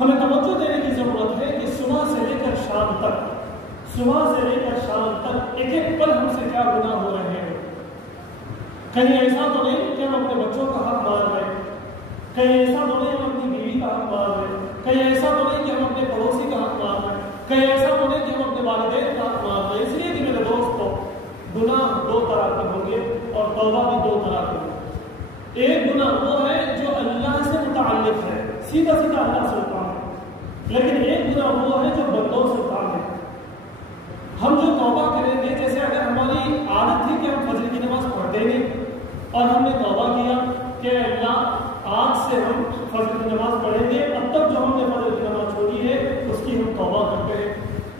ہمیں توجہ دینے کی ضرورت ہے کہ صبح سے لے کر شام تک ایک ایک پل ہم سے کیا گناہ ہو رہے ہیں۔ کہیں ایسا تو نہیں کہ ہم اپنے بچوں کا حق مار رہے ہیں، کہیں ایسا تو نہیں ہم اپنی بیوی کا حق مار رہے ہیں، کہیں ایسا تو نہیں کہ ہم اپنے پڑوسی کا حق مار رہے ہیں، کہیں ایسا تو نہیں کہ ہم اپنے والدین کا حق مار رہے ہیں۔ اس لیے کہ میرے دوستو، گناہ دو طرح کے ہوں گے اور توبہ بھی دو طرح کے ہوں گے۔ ایک گناہ وہ ہے جو اللہ سے متعلق ہے، سیدھا اللہ سے ہوتا ہے، لیکن ایک گناہ وہ ہے جو بندوں سے تعلق ہے۔ ہم جو توبہ کریں گے، جیسے اگر ہماری عادت تھی کہ ہم فجر کی نماز پڑھتے نہیں اور ہم نے توبہ کیا کہ اللہ آج سے ہم فجر کی نماز پڑھیں گے، اب تک جو ہم نے فجر کی نماز چھوڑی ہے اس کی ہم توبہ کرتے ہیں،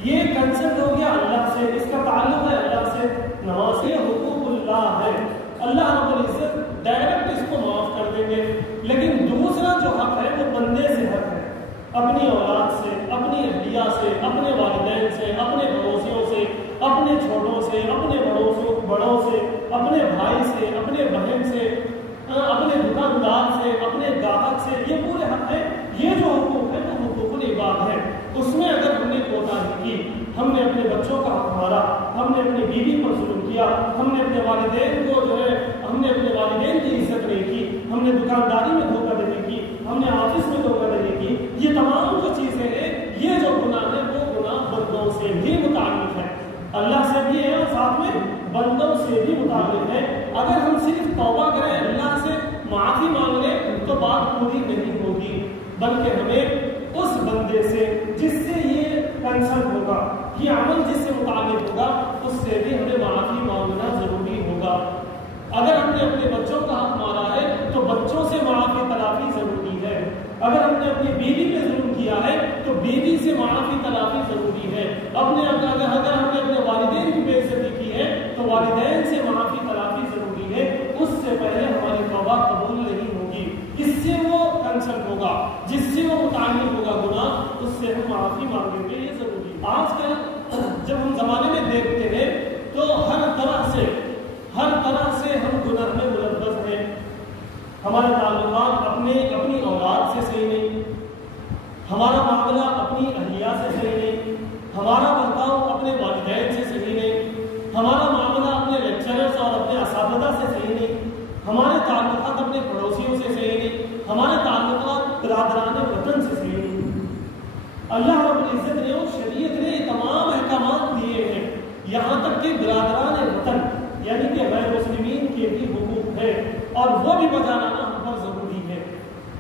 یہ کنسرٹ ہو گیا اللہ سے، اس کا تعلق ہے اللہ سے۔ نماز یہ حقوق اللہ ہے، اللہ رب العزت ڈائریکٹ اس کو معاف کر دیں گے، لیکن دوسرا جو حق ہے وہ بندے سے حق ہے، اپنی اولاد سے، اپنی اہلیہ سے، اپنے والدین سے، اپنے پڑوسیوں سے، اپنے چھوٹوں سے، اپنے بڑوں سے، اپنے بھائی سے، اپنے بہن سے، اپنے دکاندار سے، اپنے گاہک سے، یہ پورے حق ہیں۔ یہ جو حقوق ہے وہ حقوق العباد ہے، اس میں اگر ہم نے کوتاہی کی، ہم نے اپنے بچوں کا حق مارا، ہم نے اپنی بیوی پر ظلم کیا، ہم نے اپنے والدین کو ہم نے اپنے والدین کی عزت نہیں کی، ہم نے دکانداری میں دھوکہ دہی کی، ہم نے آفس میں دھوکہ دہی کی، یہ تمام جو چیزیں ہیں، یہ جو گناہ ہے وہ گناہ بندوں سے بھی متعلق ہے، اللہ سے بھی ہے اور ساتھ میں بندوں سے بھی متعلق ہے۔ اگر ہم صرف توبہ کریں، اللہ سے معافی مانگ لیں تو بات پوری نہیں ہوگی، بلکہ ہمیں اس بندے سے جس سے یہ کنسرن ہوگا، یہ عمل جس سے متعلق ہوگا، اس سے بھی ہمیں معافی مانگنا ضروری ہوگا۔ اگر ہم نے اپنے بچوں کا حق مارا ہے تو بچوں سے معافی تلافی ضروری ہے، اگر ہم نے اپنی بیوی پہ ظلم کیا ہے تو بیوی سے معافی تلافی ضروری ہے، اگر ہم نے اپنے والدین کی بے عزتی کی ہے تو والدین سے معافی تلافی ضروری ہے، اس سے پہلے ہماری توبہ قبول نہیں ہوگی۔ اس سے وہ کنسرن ہوگا، جس سے وہ متعلق ہوگا گناہ، اس سے ہم معافی مانگیں گے، یہ ضروری ہے۔ آج کل جب ہم زمانے میں دیکھتے ہیں تو ہر طرح سے ہم گناہ میں ملوث ہیں، ہمارے تعلقات اپنی اولاد سے صحیح نہیں، ہمارا معاملہ اپنی اہلیہ سے صحیح نہیں، ہمارا برتاؤ اپنے والدین سے صحیح نہیں، ہمارا معاملہ اپنے لیکچررز اور اپنے اساتذہ سے صحیح نہیں، ہمارے تعلقات اپنے پڑوسیوں سے صحیح نہیں، ہمارے تعلقات برادران وطن سے صحیح نہیں۔ اللہ رب العزت نے اور شریعت نے تمام احکامات دیے ہیں، یہاں تک کہ برادران وطن یعنی کہ غیر مسلمین کے بھی حقوق ہے، اور وہ بھی بجا لانا ہم پر ضروری ہے۔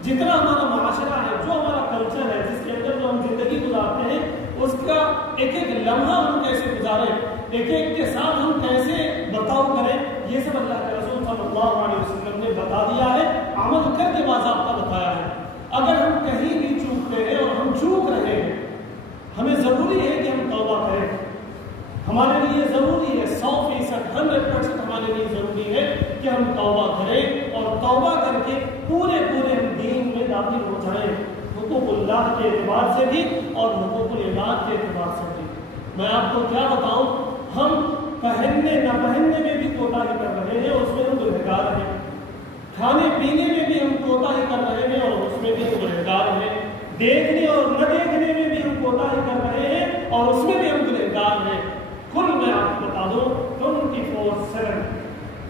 جتنا ہمارا معاشرہ ہے، جو ہمارا کلچر ہے، جس کے اندر جو ہم زندگی گزارتے ہیں، اس کا ایک ایک لمحہ ہم کیسے گزاریں، ایک ایک کے ساتھ ہم کیسے برتاؤ کریں، یہ سب اللہ کے رسول صلی اللہ علیہ وسلم نے بتا دیا ہے، عمل کر کے باضابطہ بتایا ہے۔ اگر ہم کہیں بھی چوکتے ہیں اور ہم چوک رہے ہیں، ہمیں ضروری ہے کہ ہم توبہ کریں، ہمارے لیے ضروری ہے 100% 100% ہمارے لیے ضروری ہے کہ ہم توبہ کریں اور توبہ کر کے پورے ہم دین میں داخل ہو جائیں، حقوق اللہ کے اعتبار سے بھی اور حقوق العباد کے اعتبار سے بھی۔ میں آپ کو کیا بتاؤں، ہم پہننے نہ پہننے میں بھی کوتاہی کر رہے ہیں اور اس میں ہم گنہگار ہیں، کھانے پینے میں بھی ہم کوتاہی کر رہے ہیں اور اس میں بھی ہم گنہگار ہیں، دیکھنے اور نہ دیکھنے میں بھی ہم کوتاہی کر رہے ہیں اور اس میں بھی ہم گنہگار ہیں۔ کل میں آپ کو بتا دوں 24/7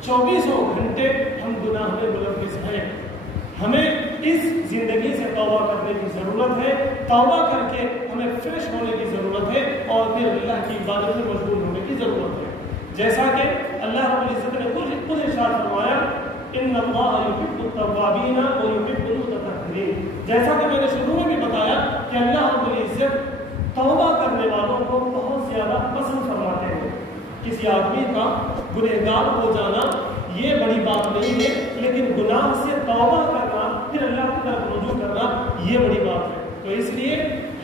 24 گھنٹے ہم گناہ میں ملوث ہیں۔ ہمیں اس زندگی سے توبہ کرنے کی ضرورت ہے، توبہ کر کے ہمیں فریش ہونے کی ضرورت ہے اور پھر اللہ کی عبادت میں مشغول ہونے کی ضرورت ہے۔ جیسا کہ اللہ رب العزت نے خود ارشاد فرمایا، ان اللہ یحب التوابین ویحب المتطہرین، جیسا کہ میں نے شروع میں بھی بتایا کہ اللہ رب العزت توبہ کرنے والوں کو بہت زیادہ پسند فرماتے ہیں۔ کسی آدمی کا گنہگار ہو جانا یہ بڑی بات نہیں ہے، لیکن گناہ سے توبہ کرنا، پھر اللہ کی طرف رجوع کرنا، یہ بڑی بات ہے۔ تو اس لیے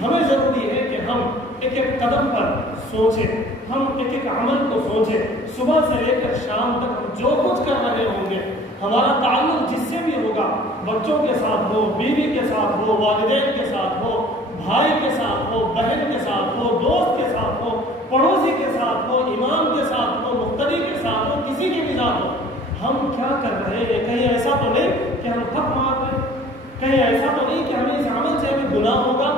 ہمیں ضروری ہے کہ ہم ایک ایک قدم پر سوچیں، ہم ایک ایک عمل کو سوچیں، صبح سے لے کر شام تک ہم جو کچھ کر رہے ہوں گے، ہمارا تعلق جس سے بھی ہوگا، بچوں کے ساتھ ہو، بیوی کے ساتھ ہو، والدین کے ساتھ ہو، بھائی کے ساتھ ہو، بہن کے ساتھ ہو، دوست کے ساتھ ہو، پڑوسی کے ساتھ ہو، امام کے ساتھ ہو، مقتدی کے ساتھ ہو، کسی کے بھی ساتھ ہو، ہم کیا کر رہے ہیں؟ کہیں ایسا تو نہیں کہ ہم حق مار رہے ہیں، کہیں ایسا تو نہیں کہ ہمیں اس عمل سے ہمیں گناہ ہوگا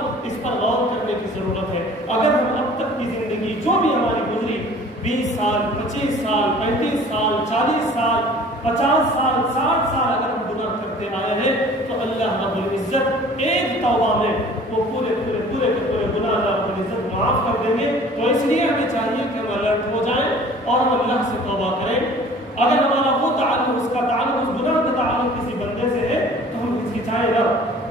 ضرورت ہے. اگر ہم اب تک کی زندگی جو بھی ہماری گزری 20 سال 25 سال 35 سال 40 سال 50 سال 60 سال اگر ہم گناہ کرتے آئے ہیں تو اللہ رب العزت ایک توبہ میں وہ پورے گناہ اللہ رب العزت معاف کر دیں گے. تو اس لیے ہمیں چاہیے کہ ہم الرٹ ہو جائیں اور ہم اللہ سے توبہ کریں. اگر ہمارا وہ تعلق اس گناہ کا تعلق کسی بندے سے ہے تو ہم ہچکچائیں نہ,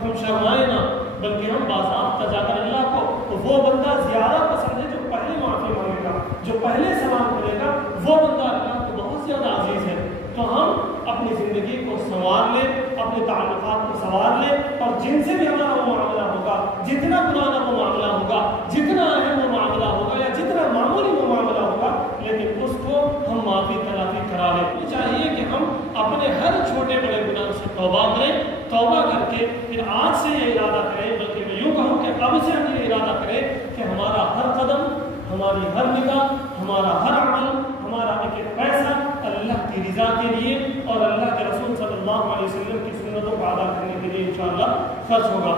ہم شرمائیں نہ, بلکہ ہم باضابطہ جا کر اللہ کو وہ بندہ زیادہ پسند ہے جو پہلے معافی مانگے گا, جو پہلے سلام کرے گا, وہ بندہ اللہ کو بہت زیادہ عزیز ہے. تو ہم اپنی زندگی کو سنوار لیں, اپنے تعلقات کو سنوار لیں, اور جن سے بھی ہمارا وہ معاملہ ہوگا, جتنا پرانا وہ معاملہ ہوگا, جتنا اہم وہ معاملہ ہوگا یا جتنا معمولی وہ معاملہ ہوگا, لیکن اس کو ہم معافی تلافی کرا لیں. تو چاہیے کہ ہم اپنے ہر چھوٹے بڑے گناہ سے توبہ کریں. توبہ کر کے پھر آج سے یہ ارادہ کریں, بلکہ میں یوں کہوں کہ اب سے ہم یہ ارادہ کریں کہ ہمارا ہر قدم, ہماری ہر نگاہ, ہمارا ہر عمل, ہمارا ایک ایک پیسہ اللہ کی رضا کے لیے اور اللہ کے رسول صلی اللہ علیہ وسلم کی سنتوں کو ادا کرنے کے لیے انشاءاللہ خرچ ہوگا.